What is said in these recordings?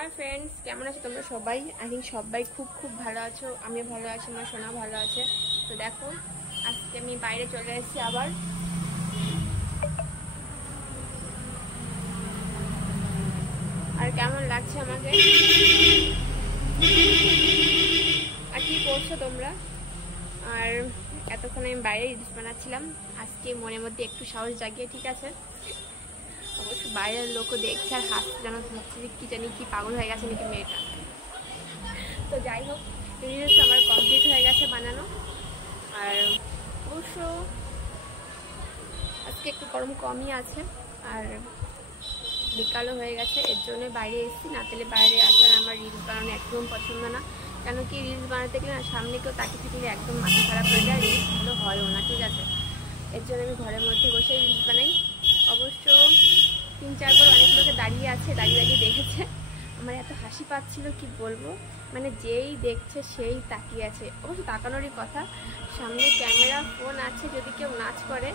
hi friends केमन आছো তোমরা সবাই आई थिंक সবাই খুব খুব ভালো আছো আমি ভালো আছি আমার সোনা ভালো আছে তো দেখো আজকে আমি বাইরে চলে এসেছি আবার আর কেমন লাগছে আমাকে আর কি করছো তোমরা আর এতক্ষণ আমি বাইরে রিলস বানাচ্ছিলাম আজকে মনের মধ্যে একটু সাহস জাগিয়ে ঠিক আছে অবশ্য বাইরের লোকও দেখছে আর হাসছে যেন ভাবছে যে কি জানি কি পাগল হয়ে গেছে নাকি মেয়েটা তো যাই হোক রিলস আমার কমপ্লিট হয়ে গেছে বানানো আর অবশ্য আজকে একটু গরম কমই আছে আর বিকালও হয়ে গেছে এর জন্য বাইরে এসেছি না তাহলে বাইরে আসার আমার রিলস বানানো একদম পছন্দ না কেন কি রিলস বানাতে গেলে না সামনে কেউ তাকিয়ে থাকলে একদম মাথা খারাপ হয়ে যায় রিলস ভালো হয়ও না ঠিক আছে এর জন্য আমি ঘরের মধ্যে বসে রিলস বানাই অবশ্য 3-4 বার অনেক লোকে দাঁড়িয়ে আছে দাঁড়িয়ে দেখেছে আমার এত হাসি পাচ্ছিল কি বলবো মানে যেই দেখছে সেই তাকিয়ে আছে অবশ্য তাকানোরই কথা সামনে ক্যামেরা ফোন আছে যদি কেউ নাচ করে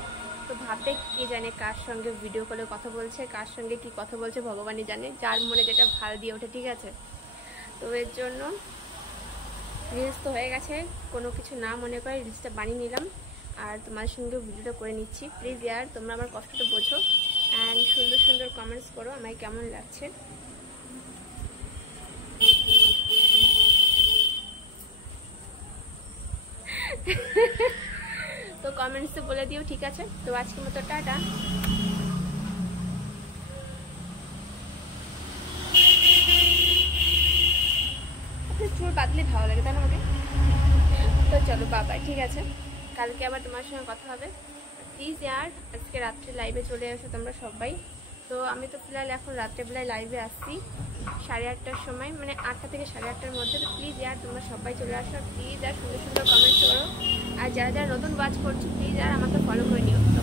তো ভাবতে কে জানে কার সঙ্গে ভিডিও কলে কথা বলছে কার সঙ্গে কি কথা বলছে ভগবানই জানে যার মনে যেটা ভাল দিয়ে ওঠে ঠিক আছে তো এর জন্য রিলস তো হয়ে গেছে কোনো কিছু না মনে করে রিলসটা বানিয়ে নিলাম আর তোমার সঙ্গে ভিডিওটা করে নিচ্ছি প্লিজ यार তোমরা আমার কষ্টটা বোঝো এন্ড সুন্দর সুন্দর কমেন্টস করো আমায় কেমন লাগছে তো কমেন্টসে বলে দিও ঠিক আছে তো আজকের মতো টাটা চুল বাদলে ভালো লাগে তাই না আমাকে তো চলো বাবা ঠিক আছে কালকে আবার তোমার সঙ্গে কথা হবে প্লিজ यार আজকে রাত্রে লাইভে চলে আসো তোমরা সবাই তো আমি তো ফিলহাল এখন রাত্রেবেলায় লাইভে আসছি 8:30টার সময় মানে 8টা থেকে 8:30টার মধ্যে তো প্লিজ यार তোমরা সবাই চলে আসো প্লিজ আর সুন্দর সুন্দর কমেন্টস করো আর যারা যারা নতুন ওয়াচ করছো প্লিজ यार আমাকে ফলো করে নিও তো